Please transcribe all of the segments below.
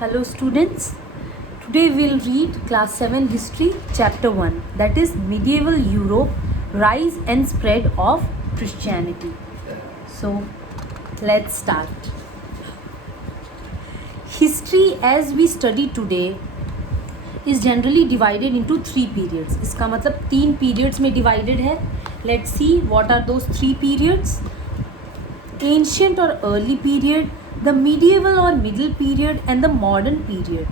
Hello students, today we'll read class 7 history chapter 1, that is medieval Europe, rise and spread of Christianity. So let's start. History as we study today is generally divided into 3 periods. इसका मतलब 3 periods में divided है. Let's see what are those 3 periods. Ancient or early period, the medieval or middle period, and the modern period.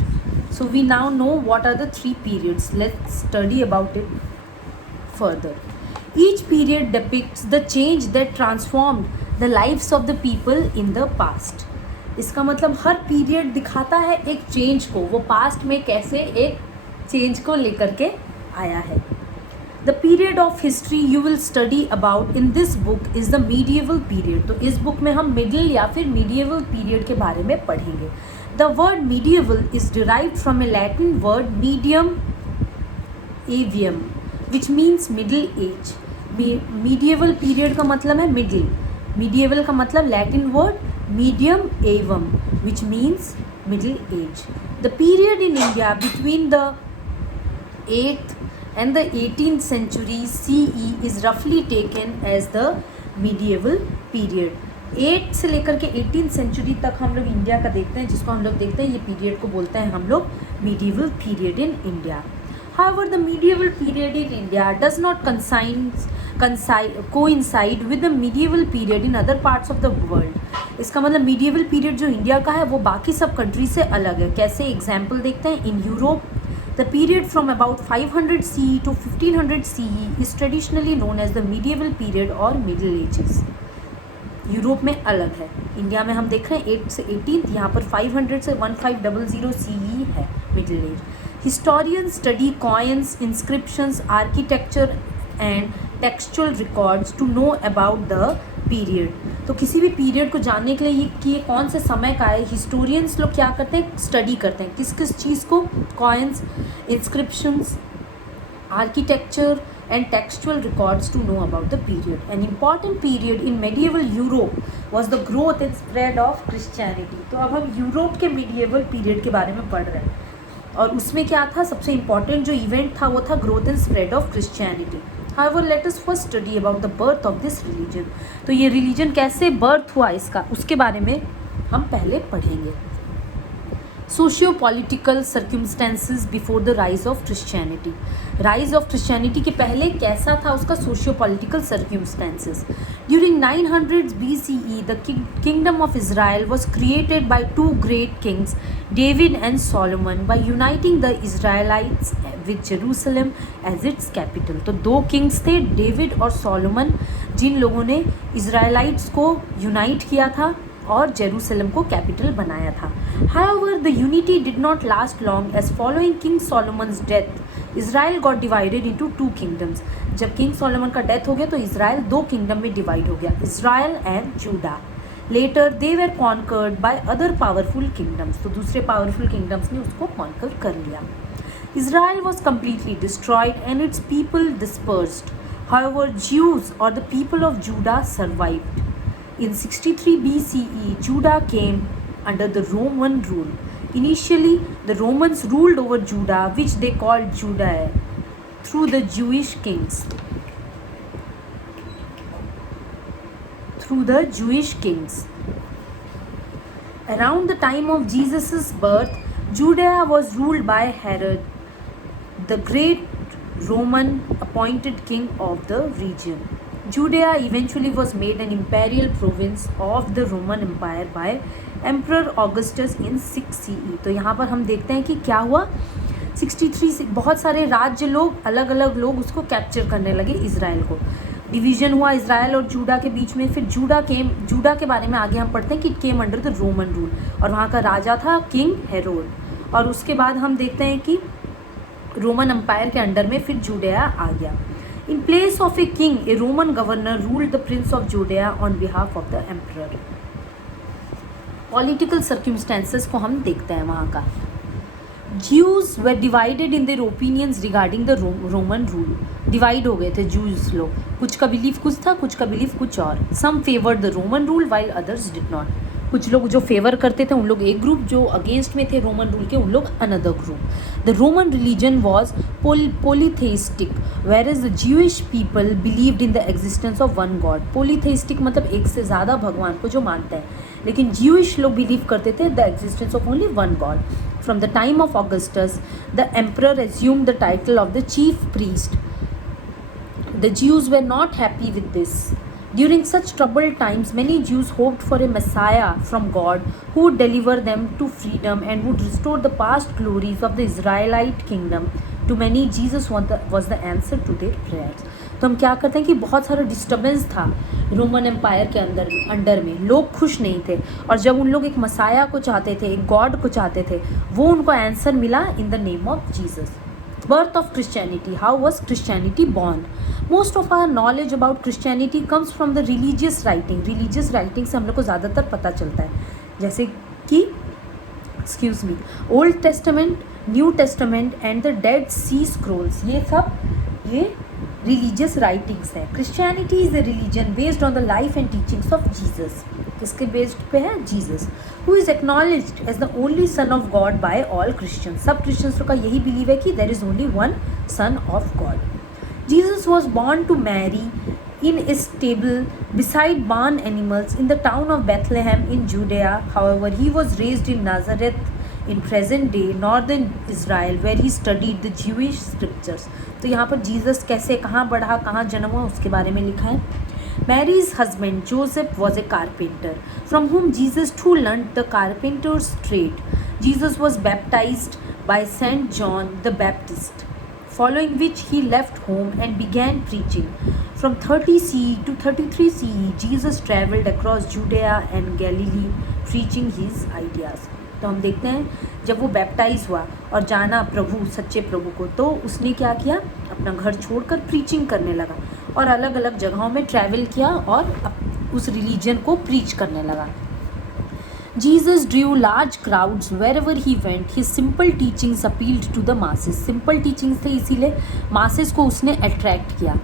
So we now know what are the 3 periods. Let's study about it further. Each period depicts the change that transformed the lives of the people in the past. इसका मतलब हर period दिखाता है एक change को, वो past में कैसे एक चेंज को लेकर के आया है. The period of history you will study about in this book is the medieval period. तो इस बुक में हम middle या फिर medieval period के बारे में पढ़ेंगे. The word medieval is derived from a Latin word medium avium, which means middle age. Medieval period का मतलब है middle. Medieval का मतलब Latin word medium avium, which means middle age. The period in India between the 8th and the 18th century CE is roughly taken as the medieval period. 8 से लेकर के 18th century तक हम लोग India का देखते हैं, जिसको हम लोग देखते हैं, ये पीरियड को बोलते हैं हम लोग medieval period in India. However, the medieval period in India does not coincide with the medieval period in other parts of the world. इसका मतलब medieval period जो इंडिया का है वो बाकी सब कंट्री से अलग है. कैसे एग्जाम्पल देखते हैं. In Europe, the period from about 500 CE to 1500 CE is traditionally known as the medieval period or Middle Ages. Europe में अलग है. इंडिया में हम देख रहे हैं 8 से 18, यहाँ पर 500 से 1500 CE है middle age. Historians study coins, inscriptions, architecture and textual records to know about the period. तो किसी भी पीरियड को जानने के लिए कि ये कौन से समय का है, हिस्टोरियंस लोग क्या करते हैं, स्टडी करते हैं. किस किस चीज़ को. Coins, inscriptions, architecture and textual records to know about the period. An important period in medieval Europe was the growth and spread of Christianity. तो अब हम यूरोप के medieval period के बारे में पढ़ रहे हैं और उसमें क्या था, सबसे important जो इवेंट था वो था growth and spread of Christianity. However, let us first study about the birth of this religion. तो ये religion कैसे birth हुआ इसका, उसके बारे में हम पहले पढ़ेंगे. Socio-political circumstances before the rise of Christianity. Rise of Christianity के पहले कैसा था उसका socio-political circumstances. During 900s BCE, the kingdom of Israel was created by two great kings, David and Solomon, by uniting the Israelites with Jerusalem as its capital. तो दो kings थे, David और Solomon, जिन लोगों ने Israelites को unite किया था और जेरूसलम को कैपिटल बनाया था. However, the unity did not last long as following King Solomon's death, Israel got divided into two kingdoms. जब किंग सोलोमन का डेथ हो गया तो इसराइल दो किंगडम में डिवाइड हो गया, Israel and Judah. Later they were conquered by other powerful kingdoms. तो दूसरे पावरफुल किंगडम्स ने उसको कॉन्कर कर लिया. Israel was completely destroyed and its people dispersed. However, Jews or the people of Judah survived. In 63 BCE, Judah came under the Roman rule. Initially, the Romans ruled over Judah, which they called Judea, through the Jewish kings. Around the time of Jesus' birth, Judea was ruled by Herod, the great Roman appointed king of the region. Judea eventually was made an imperial province of the Roman Empire by Emperor Augustus in 6 CE. तो यहाँ पर हम देखते हैं कि क्या हुआ. 63 से बहुत सारे राज्य लोग, अलग अलग लोग उसको कैप्चर करने लगे इसराइल को. डिवीजन हुआ इसराइल और जूडा के बीच में. फिर जूडा के बारे में आगे हम पढ़ते हैं कि it came under the Roman rule और वहाँ का राजा था किंग हेरोड. और उसके बाद हम देखते हैं कि रोमन एम्पायर के अंडर में फिर जूडिया आ गया. In place of a king, a Roman governor ruled the prince of Judea on behalf of the emperor. Political circumstances को हम देखते हैं वहाँ का. Jews were divided in their opinions regarding the Roman rule. Divide हो गए थे Jews लोग. कुछ का बिलीफ कुछ था, कुछ का बिलीफ कुछ और. Some favored the Roman rule while others did not. कुछ लोग जो फेवर करते थे उन लोग एक ग्रुप, जो अगेंस्ट में थे रोमन रूल के उन लोग another group. The Roman religion was polytheistic whereas the Jewish people believed in the existence of one God. Polytheistic मतलब एक से ज़्यादा भगवान को जो मानते हैं, लेकिन ज्यूइश लोग बिलीव करते थे the existence of only one God. From the time of Augustus the emperor assumed the title of the chief priest. The Jews were not happy with this. During such troubled times, many Jews hoped for a Messiah from God who would deliver them to freedom and would restore the past glories of the Israelite kingdom. To many, Jesus was the answer to their prayers. तो हम क्या करते हैं कि बहुत सारा disturbance था Roman empire के अंडर में, लोग खुश नहीं थे, और जब उन लोग एक मसाया को चाहते थे, एक गॉड को चाहते थे, वो उनको आंसर मिला in the name of Jesus. Birth of Christianity. How was Christianity born? Most of our knowledge about Christianity comes from the religious writing. Religious writing से हम लोग को ज़्यादातर पता चलता है, जैसे कि Old Testament, New Testament and the Dead Sea Scrolls, ये रिलीजियस राइटिंग्स हैं। Christianity is a religion based on the life and teachings of Jesus. किसके बेस्ड पे है? Jesus, who is acknowledged as the only son of God by all Christians. सब Christians का यही believe है कि there is only one son of God. Jesus was born to Mary in a stable beside barn animals in the town of Bethlehem in Judea. However, he was raised in Nazareth in present day northern Israel where he studied the Jewish scriptures. तो यहाँ पर Jesus कैसे, कहाँ बढ़ा, कहाँ जन्म हुआ, उसके बारे में लिखा है। Mary's husband Joseph was a carpenter, from whom Jesus too learnt the carpenter's trade. Jesus was baptized by Saint John the Baptist, following which he left home and began preaching. From 30 CE to 33 CE, Jesus traveled across Judea and Galilee preaching his ideas. तो हम देखते हैं जब वो baptise हुआ और जाना प्रभु, सच्चे प्रभु को, तो उसने क्या किया, अपना घर छोड़कर प्रीचिंग करने लगा और अलग अलग जगहों में ट्रैवल किया और उस रिलीजन को प्रीच करने लगा। Jesus drew large crowds wherever he went. His simple teachings appealed to the masses. Simple teachings थे, इसीलिए masses को उसने attract किया.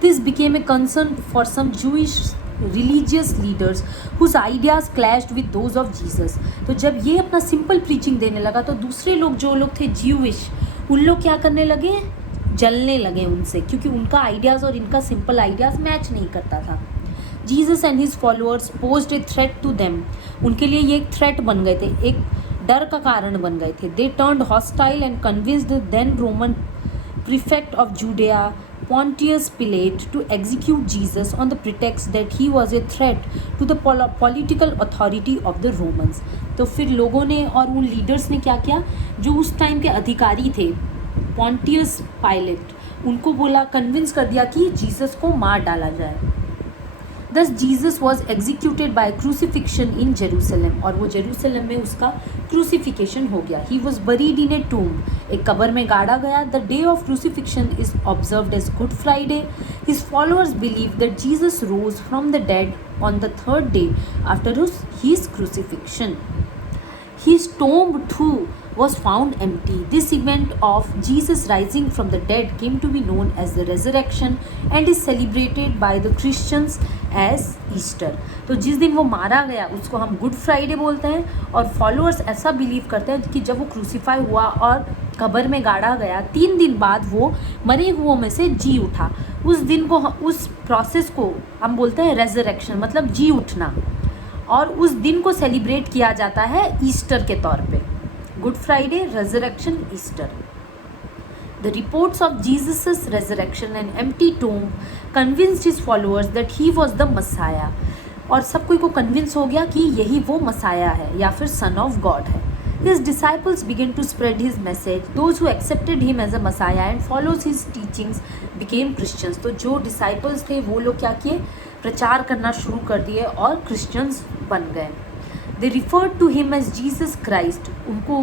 This became a concern for some Jewish religious leaders whose ideas clashed with those of Jesus. तो जब ये अपना simple preaching देने लगा तो दूसरे लोग, जो लोग थे Jewish, उन लोग क्या करने लगे, जलने लगे उनसे, क्योंकि उनका आइडियाज़ और इनका सिंपल आइडियाज़ मैच नहीं करता था। Jesus and his followers posed a threat to them. उनके लिए ये एक थ्रेट बन गए थे, एक डर का कारण बन गए थे। They turned hostile and convinced the then Roman prefect of Judea, Pontius Pilate, to execute Jesus on the pretext that he was a threat to the political authority of the Romans. तो फिर लोगों ने और उन leaders ने क्या किया, जो उस टाइम के अधिकारी थे, पॉन्टियस पायलेट, उनको बोला, कन्विंस कर दिया कि जीसस को मार डाला जाए। Thus Jesus was executed by crucifixion in Jerusalem, और वो जेरूसलम में उसका क्रूसिफिकेशन हो गया। He was buried in a tomb, एक कब्र में गाड़ा गया। The day of crucifixion is observed as Good Friday. His followers believe that Jesus rose from the dead on the third day after his crucifixion. His tomb too was found empty. This event of Jesus rising from the dead came to be known as the resurrection and is celebrated by the Christians as Easter. तो जिस दिन वो मारा गया उसको हम good Friday बोलते हैं, और फॉलोअर्स ऐसा बिलीव करते हैं कि जब वो क्रूसीफाई हुआ और कब्र में गाड़ा गया, 3 दिन बाद वो मरे हुओं में से जी उठा। उस दिन को, उस प्रोसेस को हम बोलते हैं रेजरेक्शन, मतलब जी उठना, और उस दिन को सेलिब्रेट किया जाता है ईस्टर के तौर पे। Good Friday, resurrection, Easter. The reports of Jesus' resurrection and empty tomb convinced his followers that he was the Messiah. और सब कोई को कन्विंस हो गया कि यही वो मसाया है या फिर सन ऑफ गॉड है। His disciples began to spread his message. Those who accepted him as a Messiah and follows his teachings became Christians. तो जो डिसाइपल्स थे वो लोग क्या किए, प्रचार करना शुरू कर दिए और क्रिश्चियंस बन गए। They referred to him as Jesus Christ. उनको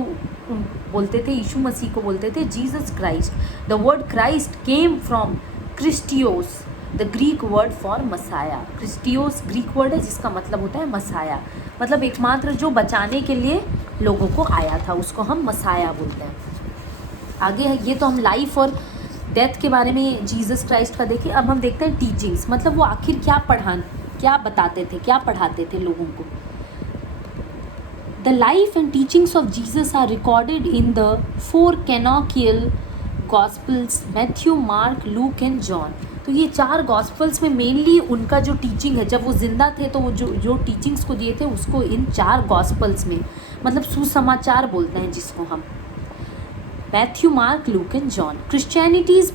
बोलते थे, यीशु मसीह को बोलते थे Jesus Christ. The word Christ came from Christos, the Greek word for Messiah. Christos Greek word है जिसका मतलब होता है मसाया, मतलब एकमात्र जो बचाने के लिए लोगों को आया था, उसको हम मसाया बोलते हैं। आगे है, ये तो हम लाइफ और डेथ के बारे में जीसस क्राइस्ट का देखिए। अब हम देखते हैं टीचिंग्स, मतलब वो आखिर क्या बताते थे, क्या पढ़ाते थे लोगों को। The life and teachings of Jesus are recorded in the four canonical Gospels, Matthew, Mark, Luke and John. तो ये 4 गॉस्पल्स में मेनली उनका जो टीचिंग है, जब वो जिंदा थे तो वो जो टीचिंग्स को दिए थे उसको इन 4 गॉस्पल्स में, मतलब सुसमाचार बोलते हैं जिसको हम, Matthew, mark, look and John. Christianity's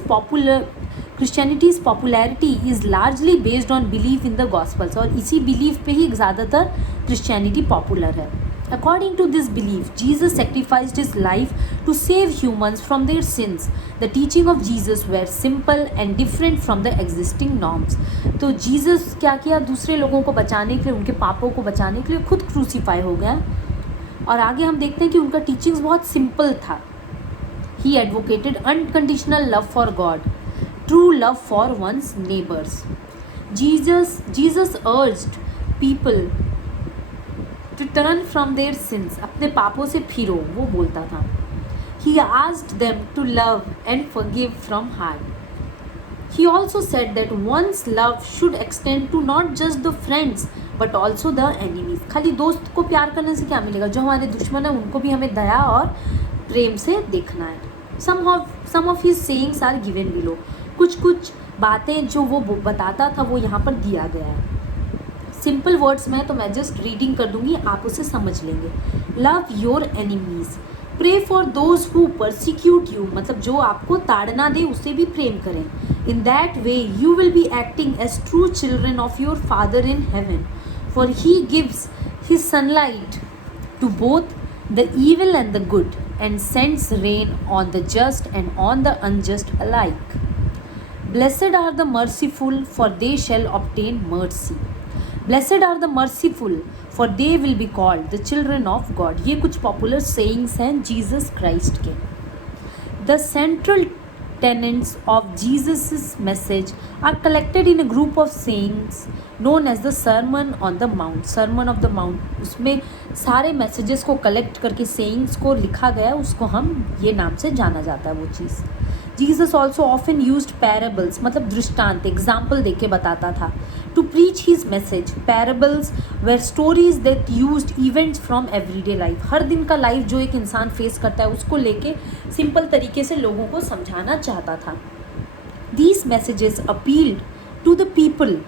popularity is largely based on belief in the Gospels, और इसी बिलीफ पे ही ज़्यादातर क्रिश्चियनिटी पॉपुलर है. According to this belief, Jesus sacrificed his life to save humans from their sins. The teaching of Jesus were simple and different from the existing norms. तो Jesus क्या किया, दूसरे लोगों को बचाने के लिए, उनके पापों को बचाने के लिए खुद क्रूसीफाई हो गया. और आगे हम देखते हैं कि उनका टीचिंग्स बहुत सिंपल था. He advocated unconditional love for God, true love for one's neighbors. Jesus urged people to turn from their sins. अपने पापों से फिरो, वो बोलता था. He asked them to love and forgive from heart. He also said that one's love should extend to not just the friends but also the enemies. खाली दोस्त को प्यार करने से क्या मिलेगा, जो हमारे दुश्मन है उनको भी हमें दया और प्रेम से देखना है. Some of his sayings are given below. कुछ बातें जो वो बताता था वो यहाँ पर दिया गया है. सिंपल वर्ड्स में तो मैं जस्ट रीडिंग कर दूंगी, आप उसे समझ लेंगे. Love your enemies, pray for those who persecute you, मतलब जो आपको ताड़ना दे उसे भी प्रेम करें. In that way you will be acting as true children of your father in heaven, for he gives his sunlight to both the evil and the good and sends rain on the just and on the unjust alike. Blessed are the merciful, for they shall obtain mercy. Blessed are the merciful, for they will be called the children of God. ये कुछ popular sayings हैं Jesus Christ के. The central tenets of Jesus' message are collected in a group of sayings known as the Sermon on the Mount. Sermon of the Mount, उसमें सारे messages को collect करके sayings को लिखा गया, उसको हम ये नाम से जाना जाता है वो चीज़. Jesus also often used parables, मतलब दृष्टांत, एग्जाम्पल दे के बताता था. To preach his message, parables were stories that used events from everyday life. हर दिन का लाइफ जो एक इंसान फेस करता है उसको लेके सिंपल तरीके से लोगों को समझाना चाहता था. These messages appealed to the people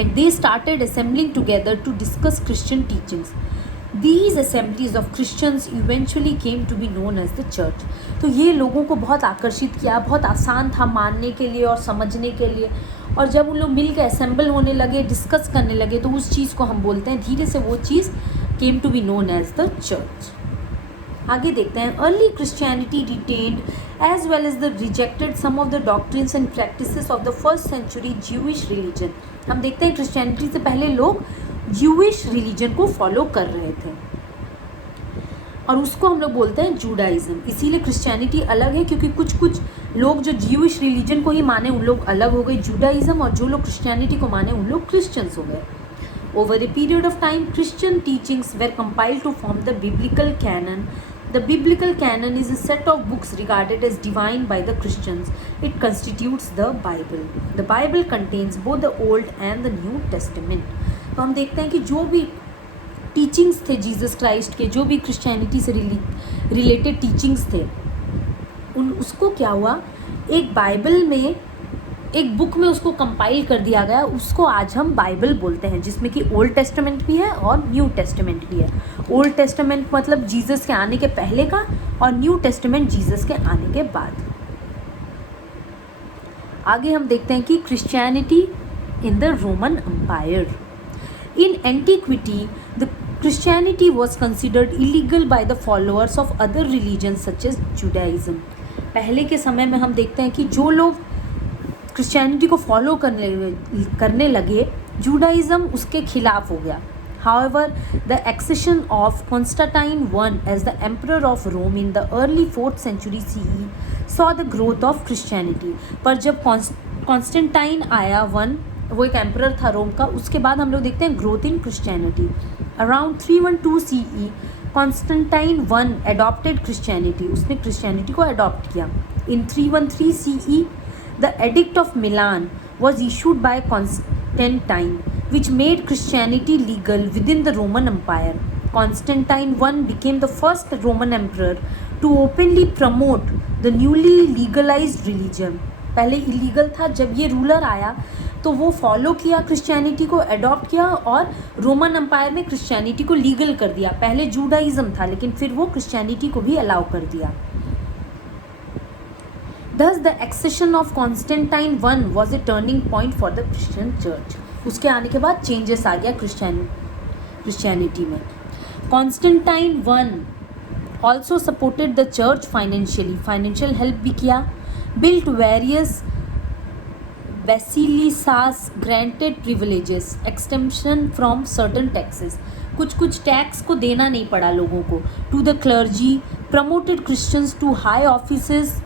and they started assembling together to discuss Christian teachings. These assemblies of Christians eventually came to be known as the church. तो ये लोगों को बहुत आकर्षित किया, बहुत आसान था मानने के लिए और समझने के लिए. और जब उन लोग मिल के असेंबल होने लगे, डिस्कस करने लगे, तो उस चीज़ को हम बोलते हैं, धीरे से वो चीज़ came to be known as the church. आगे देखते हैं. Early Christianity retained as well as the rejected some of the doctrines and practices of the first century Jewish religion. हम देखते हैं क्रिश्चियनिटी से पहले लोग ज्यूइश रिलीजन को फॉलो कर रहे थे और उसको हम लोग बोलते हैं जूडाइज्म. इसीलिए क्रिश्चियनिटी अलग है, क्योंकि कुछ लोग जो ज्यूइश रिलीजन को ही माने उन लोग अलग हो गए जूडाइज्म, और जो लोग क्रिश्चियनिटी को माने उन लोग क्रिश्चियंस हो गए. Over a period of time, Christian teachings were compiled to form the biblical canon. The biblical canon is a set of books regarded as divine by the Christians. It constitutes the Bible. The Bible contains both the Old and the New Testament. तो हम देखते हैं कि जो भी teachings थे Jesus Christ के, जो भी क्रिश्चियनिटी से रिलेटेड टीचिंग्स थे, उसको क्या हुआ, एक बाइबल में, एक बुक में उसको कंपाइल कर दिया गया. उसको आज हम बाइबल बोलते हैं, जिसमें कि ओल्ड टेस्टामेंट भी है और न्यू टेस्टामेंट भी है. ओल्ड टेस्टामेंट मतलब जीसस के आने के पहले का, और न्यू टेस्टामेंट जीसस के आने के बाद. आगे हम देखते हैं कि Christianity in the Roman Empire. In antiquity the Christianity was considered illegal by the followers of other religions such as Judaism. पहले के समय में हम देखते हैं कि जो लोग क्रिश्चियनिटी को फॉलो करने लगे, जूडाइज़म उसके खिलाफ हो गया. However, the accession of Constantine I as the emperor of Rome in the early 4th century CE saw the growth of Christianity. पर जब कॉन्स्टेंटाइन आया, वो एक एम्परर था रोम का, उसके बाद हम लोग देखते हैं growth in Christianity. Around 312 CE Constantine I adopted Christianity. उसने क्रिश्चियनिटी को अडॉप्ट किया. इन 313 CE the Edict of Milan was issued by Constantine, which made Christianity legal within the Roman Empire. Constantine I became the first Roman emperor to openly promote the newly legalized religion. पहले illegal था, जब ये ruler आया तो वो follow किया Christianity को, adopt किया और रोमन एम्पायर में क्रिश्चियनिटी को लीगल कर दिया. पहले जूडाइज्म था लेकिन फिर वो क्रिश्चियनिटी को भी अलाउ कर दिया. Thus the accession of Constantine I was a turning point for the Christian church. उसके आने के बाद चेंजेस आ गया क्रिश्चियनिटी में. Constantine I also supported the church financially. Financial help भी किया. Built various basilicas, granted privileges, exemption from certain taxes. कुछ tax को देना नहीं पड़ा लोगों को. To the clergy, promoted Christians to high offices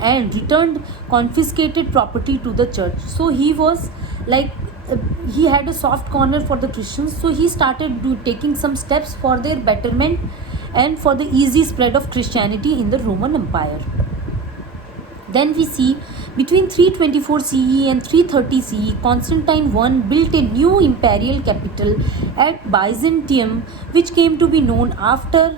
and returned confiscated property to the church. So he was like he had a soft corner for the Christians, so he started taking some steps for their betterment and for the easy spread of Christianity in the Roman Empire. Then we see between 324 CE and 330 CE, Constantine I built a new imperial capital at Byzantium, which came to be known after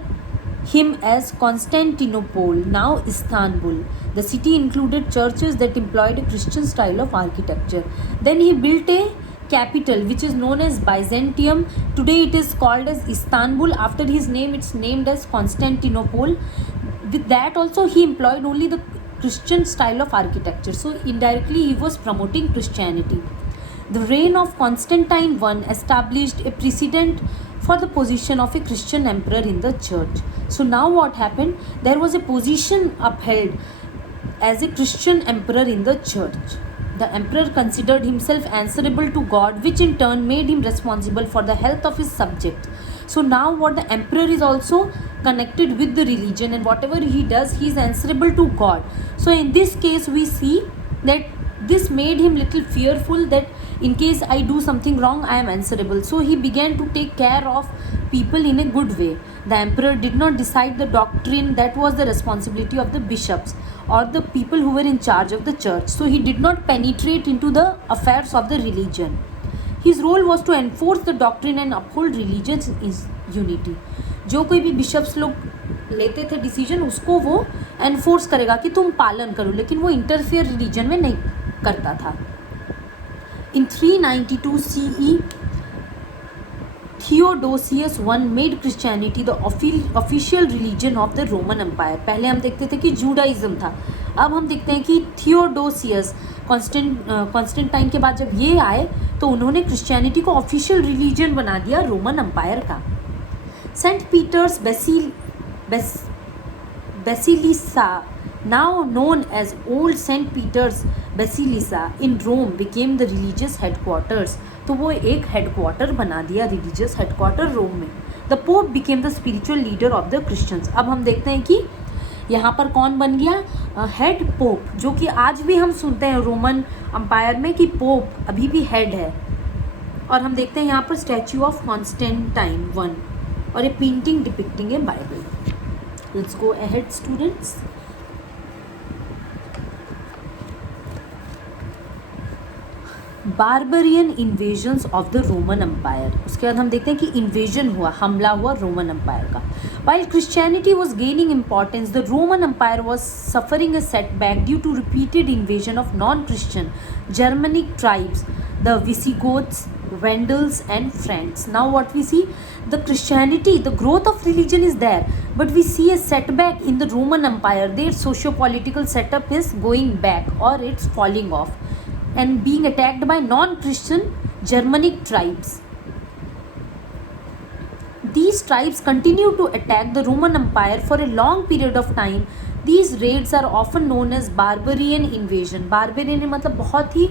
him as Constantinople, now Istanbul. The city included churches that employed a Christian style of architecture. Then he built a capital which is known as Byzantium. Today it is called as Istanbul. After his name, it's named as Constantinople. With that also he employed only the Christian style of architecture. So indirectly he was promoting Christianity. The reign of Constantine I established a precedent for the position of a Christian emperor in the church. So now what happened? There was a position upheld as a Christian emperor in the church. The emperor considered himself answerable to God, which in turn made him responsible for the health of his subjects. So now what, the emperor is also connected with the religion, and whatever he does, he is answerable to God. So in this case we see that this made him little fearful that in case I do something wrong, I am answerable. So he began to take care of people in a good way. The emperor did not decide the doctrine. That was the responsibility of the bishops or the people who were in charge of the church. So he did not penetrate into the affairs of the religion. His role was to enforce the doctrine and uphold religion's unity. जो कोई भी bishops लोग लेते थे decision, उसको वो enforce करेगा कि तुम पालन करो, लेकिन वो इंटरफेयर रिलीजन में नहीं करता था. In 392 CE, Theodosius I made Christianity the official religion of the Roman Empire. पहले हम देखते थे कि जूडाइज्म था, अब हम देखते हैं कि थियोडोसियस कॉन्स्टेंटाइन के बाद जब ये आए तो उन्होंने क्रिश्चियनिटी को ऑफिशियल रिलीजन बना दिया रोमन एम्पायर का. Saint Peter's basilica, now known as Old St. Peter's Basilica in Rome, became the religious headquarters. तो वो एक हेडक्वार्टर बना दिया, रिलीजियस हेडक्वार्टर रोम में. The pope became the spiritual leader of the Christians. अब हम देखते हैं कि यहाँ पर कौन बन गया, हेड पोप, जो कि आज भी हम सुनते हैं रोमन एम्पायर में कि पोप अभी भी हेड है. और हम देखते हैं यहाँ पर स्टैचू ऑफ कॉन्स्टेंटाइन I और a painting depicting a Bible. Let's go ahead students. Barbarian invasions of the Roman empire. उसके बाद हम देखते हैं कि इन्वेजन हुआ, हमला हुआ रोमन एम्पायर का. While Christianity was gaining importance, the Roman Empire was suffering a setback due to repeated invasion of non-Christian Germanic tribes, the Visigoths, Vandals and Franks. Now what we see, the Christianity, the growth of religion is there, but we see a setback in the Roman Empire. Their socio-political setup is going back or it's falling off and being attacked by non-Christian Germanic tribes. These tribes continue to attack the Roman Empire for a long period of time. These raids are often known as barbarian invasion. Barbarian मतलब बहुत ही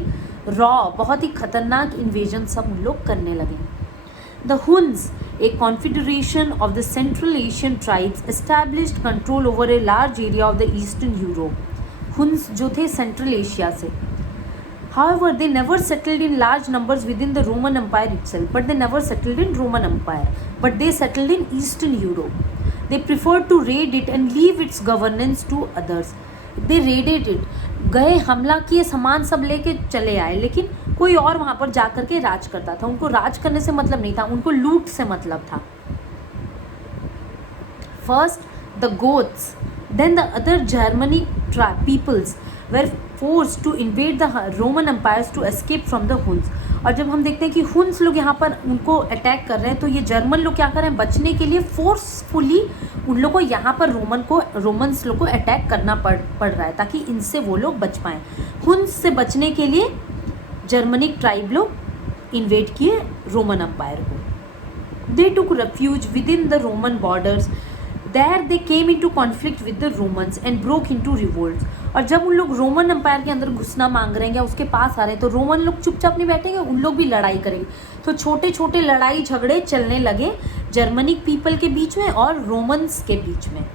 raw, बहुत ही खतरनाक invasion सब लोग करने लगे. The Huns, a confederation of the Central Asian tribes, established control over a large area of the Eastern Europe. Huns जो थे Central Asia से. However, they never settled in large numbers within the Roman Empire itself. But they never settled in Roman Empire. But they settled in Eastern Europe. They preferred to raid it and leave its governance to others. They raided it. गए, हमला किए, सामान सब लेके चले आए, लेकिन कोई और वहाँ पर जा कर के राज करता था. उनको राज करने से मतलब नहीं था, उनको लूट से मतलब था. first the Goths, then the other Germanic peoples were forced to invade the Roman empires to escape from the Huns. और जब हम देखते हैं कि हुन्स लोग यहाँ पर उनको अटैक कर रहे हैं, तो ये जर्मन लोग क्या कर रहे हैं, बचने के लिए फोर्सफुली उन लोग को यहाँ पर रोमन्स लोग को अटैक करना पड़ रहा है, ताकि इनसे वो लोग बच पाएँ. हुन्स से बचने के लिए जर्मनिक ट्राइब लोग इन्वेड किए रोमन एम्पायर को. They took refuge within the Roman borders. There they came into conflict with the Romans and broke into revolts. और जब उन लोग रोमन एम्पायर के अंदर घुसना मांग रहे हैं या उसके पास आ रहे हैं, तो रोमन लोग चुपचाप नहीं बैठेंगे, उन लोग भी लड़ाई करेंगे. तो छोटे छोटे लड़ाई झगड़े चलने लगे जर्मनिक पीपल के बीच में और रोमन्स के बीच में.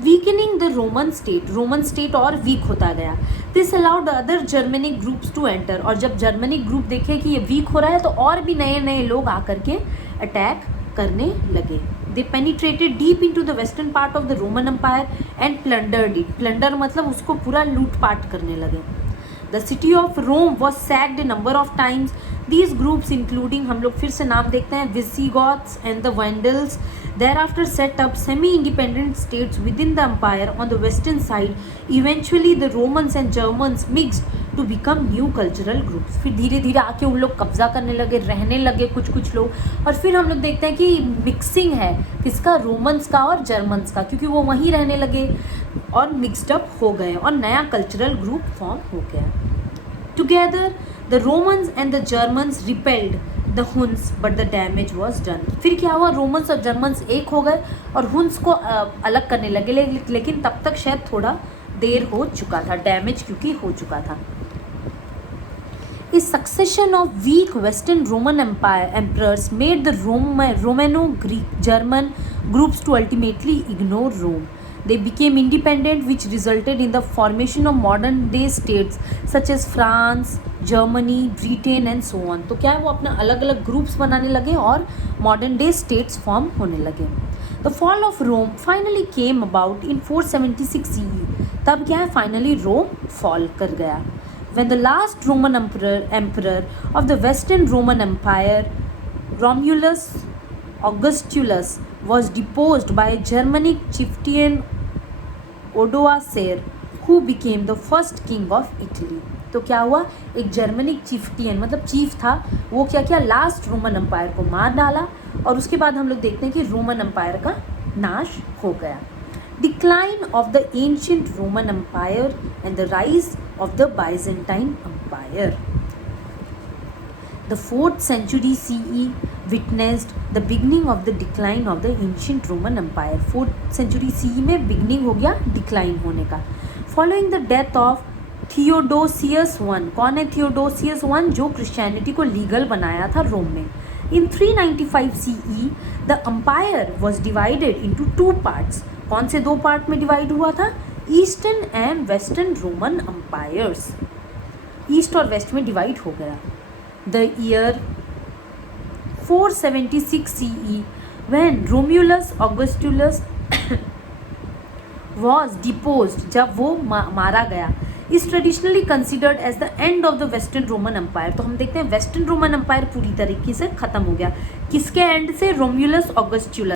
वीकनिंग द रोमन स्टेट और वीक होता गया. This allowed other Germanic groups to enter. और जब जर्मनिक ग्रुप देखे कि ये वीक हो रहा है, तो और भी नए नए लोग आकर के अटैक करने लगे. They penetrated deep into the western part of the Roman empire and plundered it. Plunder मतलब उसको पूरा लूटपाट करने लगे. The city of Rome was sacked a number of times. These groups including, हम लोग फिर से नाम देखते हैं, Visigoths and the Vandals, thereafter set up semi-independent states within the empire on the western side. Eventually the Romans and Germans mixed to become new cultural groups. फिर धीरे धीरे आके उन लोग कब्जा करने लगे, रहने लगे कुछ लोग. और फिर हम लोग देखते हैं कि मिक्सिंग है किसका, रोमन्स का और जर्मन्स का, क्योंकि वो वहीं रहने लगे और मिक्सड अप हो गए और नया कल्चरल ग्रुप फॉर्म हो गया. Together, the Romans and the Germans repelled the Huns, but the damage was done. फिर क्या हुआ, रोमन्स और जर्मन्स एक हो गए और हुन्स को अलग करने लगे, लेकिन तब तक शायद थोड़ा देर हो चुका था, डैमेज क्योंकि हो चुका था. A succession of weak Western Roman emperors made the Romano-Greek German groups to ultimately ignore Rome. They became independent, which resulted in the formation of modern-day states such as France, Germany, Britain and so on. तो क्या है, वो अपना अलग अलग groups बनाने लगे और मॉडर्न डे स्टेट्स फॉर्म होने लगे. The fall of Rome finally came about in 476 CE. तब क्या है, फाइनली रोम फॉल कर गया. When the last Roman emperor of the Western Roman Empire, Romulus Augustulus, was deposed by a Germanic chieftain Odoacer, who became the first king of Italy. तो क्या हुआ, एक Germanic चिफ्टियन मतलब चीफ था, वो क्या किया, लास्ट रोमन एम्पायर को मार डाला और उसके बाद हम लोग देखते हैं कि रोमन एम्पायर का नाश हो गया. Decline of the ancient Roman empire and the rise of the Byzantine Empire. The 4th century CE witnessed the beginning of the decline of the ancient Roman Empire. 4th century CE में beginning हो गया decline होने का. Following the death of Theodosius I. कौन है Theodosius I? जो Christianity को legal बनाया था रोम में. In 395 CE, the empire was divided into two parts. कौन से दो पार्ट में डिवाइड हुआ था, eastern and western Roman Empires. East और वेस्ट में डिवाइड हो गया. The year 476 CE, when Romulus Augustulus was deposed, जब वो मारा गया, is traditionally considered as the end of the Western Roman Empire. तो हम देखते हैं वेस्टर्न रोमन एम्पायर पूरी तरीके से ख़त्म हो गया. किसके एंड से, रोम्यूलस ऑगस्टुलस